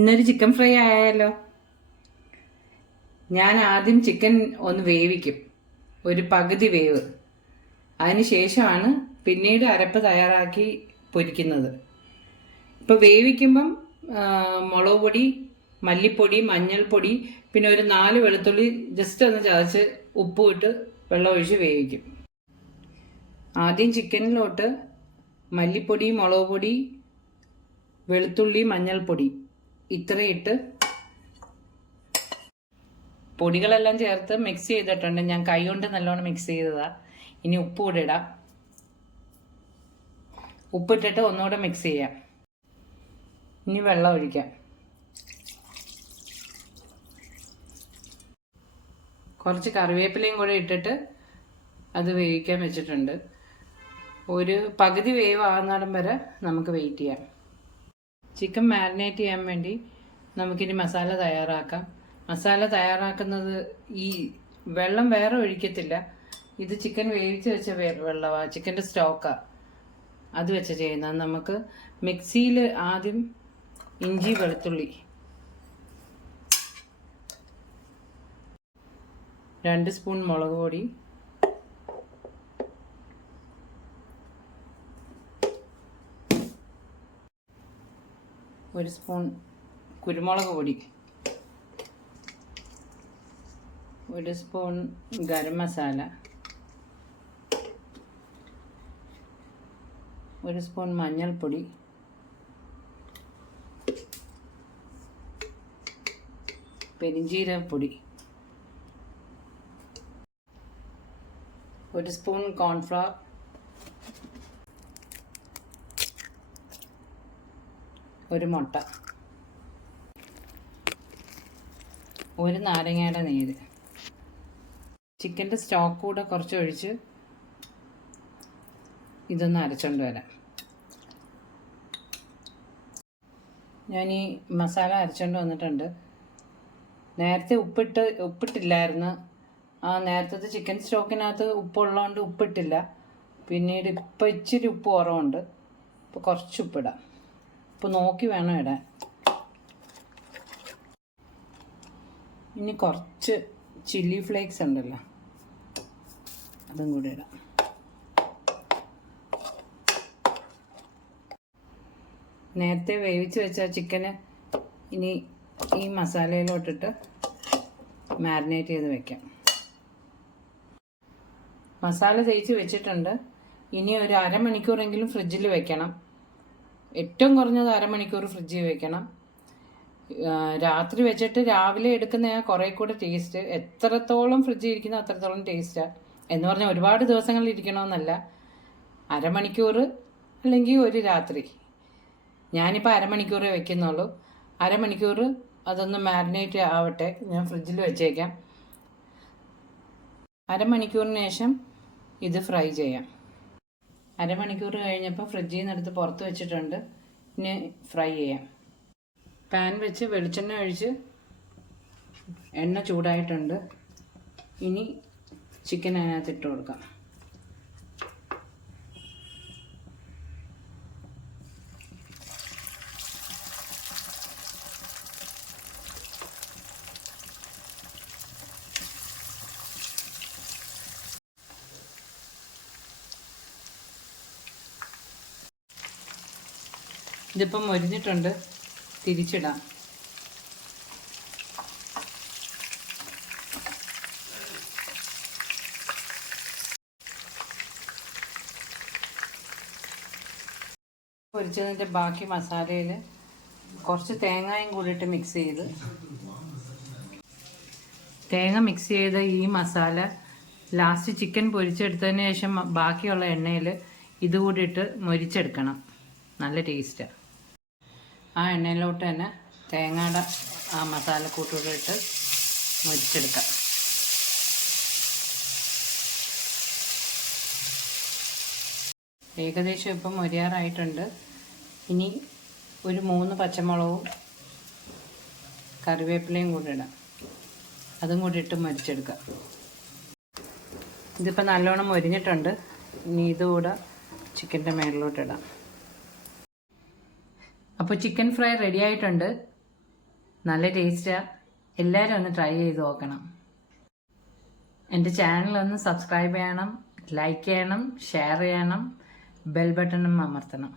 ഇന്നൊരു chicken fry ആയാലോ. ഞാൻ ആദ്യം ചിക്കൻ ഒന്ന് വേവിക്കും, ഒരു പകുതി വേവ്. അതിനുശേഷമാണ് പിന്നീട് അരപ്പ് തയ്യാറാക്കി പൊരിക്കുന്നത്. ഇപ്പോൾ വേവിക്കുമ്പം മുളക് പൊടി, മല്ലിപ്പൊടി, മഞ്ഞൾപ്പൊടി, പിന്നെ ഒരു 4 വെളുത്തുള്ളി ജസ്റ്റ് ഒന്ന് ചതച്ച് ഉപ്പും ഇട്ട് വെള്ളം ഒഴിച്ച് വേവിക്കും. ആദ്യം ചിക്കനിലോട്ട് മല്ലിപ്പൊടി, മുളക് പൊടി, വെളുത്തുള്ളി, മഞ്ഞൾപ്പൊടി ഇത്രയിട്ട് പൊടികളെല്ലാം ചേർത്ത് മിക്സ് ചെയ്തിട്ടുണ്ട്. ഞാൻ കൈ കൊണ്ട് നല്ലോണം മിക്സ് ചെയ്തതാ. ഇനി ഉപ്പ് കൂടെ ഇടാം. ഉപ്പിട്ടിട്ട് ഒന്നുകൂടെ മിക്സ് ചെയ്യാം. ഇനി വെള്ളം ഒഴിക്കാം. കുറച്ച് കറിവേപ്പിലയും കൂടെ ഇട്ടിട്ട് അത് വേവിക്കാൻ വെച്ചിട്ടുണ്ട്. ഒരു പകുതി വേവ് ആകുന്നിടം വരെ നമുക്ക് വെയിറ്റ് ചെയ്യാം. ചിക്കൻ മാരിനേറ്റ് ചെയ്യാൻ വേണ്ടി നമുക്കിനി മസാല തയ്യാറാക്കാം. മസാല തയ്യാറാക്കുന്നത് ഈ വെള്ളം വേറെ ഒഴിക്കത്തില്ല. ഇത് ചിക്കൻ വേവിച്ച് വെച്ച വെള്ളമാണ്, ചിക്കൻ്റെ സ്റ്റോക്കാണ്. അത് വെച്ച് ചെയ്യുന്നത്. നമുക്ക് മിക്സിയിൽ ആദ്യം ഇഞ്ചി, വെളുത്തുള്ളി 2 സ്പൂൺ മുളക് പൊടി, 1 സ്പൂൺ കുരുമുളക് പൊടി, 1 സ്പൂൺ ഗരം മസാല, 1 സ്പൂൺ മഞ്ഞൾപ്പൊടി, പെരിഞ്ജീരകപ്പൊടി, 1 സ്പൂൺ കോൺഫ്ലവർ, 1 മുട്ട, 1 നാരങ്ങയുടെ നീര്. ചിക്കൻ്റെ സ്റ്റോക്ക് കൂടെ കുറച്ച് ഒഴിച്ച് ഇതൊന്ന് അരച്ചുകൊണ്ട് വരാം. ഞാൻ ഈ മസാല അരച്ചുകൊണ്ട് വന്നിട്ടുണ്ട്. നേരത്തെ ഉപ്പിട്ടില്ലായിരുന്നു. ആ നേരത്തെ ചിക്കൻ സ്റ്റോക്കിനകത്ത് ഉപ്പുള്ളതുകൊണ്ട് ഉപ്പിട്ടില്ല. പിന്നീട് ഇപ്പോൾ ഇച്ചിരി ഉപ്പ് കുറവുണ്ട്. ഇപ്പോൾ കുറച്ച് ഉപ്പിടാം. ഇപ്പോൾ നോക്കി വേണം ഇടാൻ. ഇനി കുറച്ച് ചില്ലി ഫ്ലേക്സ് ഉണ്ടല്ലോ, അതും കൂടി ഇടാം. നേരത്തെ വേവിച്ച് വെച്ച ചിക്കന് ഇനി ഈ മസാലയിലോട്ടിട്ട് മാരിനേറ്റ് ചെയ്ത് വെക്കാം. മസാല തേച്ച് വെച്ചിട്ടുണ്ട്. ഇനി ഒരു അരമണിക്കൂറെങ്കിലും ഫ്രിഡ്ജിൽ വെക്കണം. ഏറ്റവും കുറഞ്ഞത് അരമണിക്കൂർ ഫ്രിഡ്ജിൽ വെക്കണം. രാത്രി വെച്ചിട്ട് രാവിലെ എടുക്കുന്ന കുറേ കൂടെ ടേസ്റ്റ്. എത്രത്തോളം ഫ്രിഡ്ജിൽ ഇരിക്കുന്ന അത്രത്തോളം ടേസ്റ്റാണ്. എന്ന് പറഞ്ഞാൽ ഒരുപാട് ദിവസങ്ങളിൽ ഇരിക്കണമെന്നല്ല, അരമണിക്കൂർ അല്ലെങ്കിൽ ഒരു രാത്രി. ഞാനിപ്പോൾ അരമണിക്കൂറേ വെക്കുന്നുള്ളൂ. അരമണിക്കൂർ അതൊന്ന് മാരിനേറ്റ് ആവട്ടെ. ഞാൻ ഫ്രിഡ്ജിൽ വെച്ചേക്കാം. അരമണിക്കൂറിന് ശേഷം ഇത് ഫ്രൈ ചെയ്യാം. അരമണിക്കൂർ കഴിഞ്ഞപ്പോൾ ഫ്രിഡ്ജിൽ നിന്ന് എടുത്ത് പുറത്ത് വെച്ചിട്ടുണ്ട്. ഇനി ഫ്രൈ ചെയ്യാം. പാൻ വെച്ച് വെളിച്ചെണ്ണ ഒഴിച്ച് എണ്ണ ചൂടായിട്ടുണ്ട്. ഇനി ചിക്കൻ അതിനകത്ത് ഇട്ട് കൊടുക്കാം. ഇതിപ്പം മൊരിഞ്ഞിട്ടുണ്ട്. തിരിച്ചിടാം. പൊരിച്ചതിൻ്റെ ബാക്കി മസാലയിൽ കുറച്ച് തേങ്ങയും കൂടിയിട്ട് മിക്സ് ചെയ്ത്, തേങ്ങ മിക്സ് ചെയ്ത ഈ മസാല ലാസ്റ്റ് ചിക്കൻ പൊരിച്ചെടുത്തതിന് ശേഷം ബാക്കിയുള്ള എണ്ണയിൽ ഇതുകൂടി ഇട്ട് മൊരിച്ചെടുക്കണം. നല്ല ടേസ്റ്റാണ്. ആ എണ്ണയിലോട്ട് തന്നെ തേങ്ങയുടെ ആ മസാലക്കൂട്ടുകൂടെ ഇട്ട് മൊരിച്ചെടുക്കാം. ഏകദേശം ഇപ്പം മൊരിയാറായിട്ടുണ്ട്. ഇനി ഒരു 3 പച്ചമുളകും കറിവേപ്പിലയും കൂടി ഇടാം. അതും കൂടി ഇട്ട് മൊരിച്ചെടുക്കാം. ഇതിപ്പോൾ നല്ലോണം മൊരിഞ്ഞിട്ടുണ്ട്. ഇനി ഇതുകൂടെ ചിക്കൻ്റെ മേളിലോട്ട് ഇടാം. അപ്പോൾ ചിക്കൻ ഫ്രൈ റെഡി ആയിട്ടുണ്ട്. നല്ല ടേസ്റ്റാണ്. എല്ലാവരും ഒന്ന് ട്രൈ ചെയ്ത് നോക്കണം. എൻ്റെ ചാനലൊന്ന് സബ്സ്ക്രൈബ് ചെയ്യണം, ലൈക്ക് ചെയ്യണം, ഷെയർ ചെയ്യണം, ബെൽ ബട്ടണും അമർത്തണം.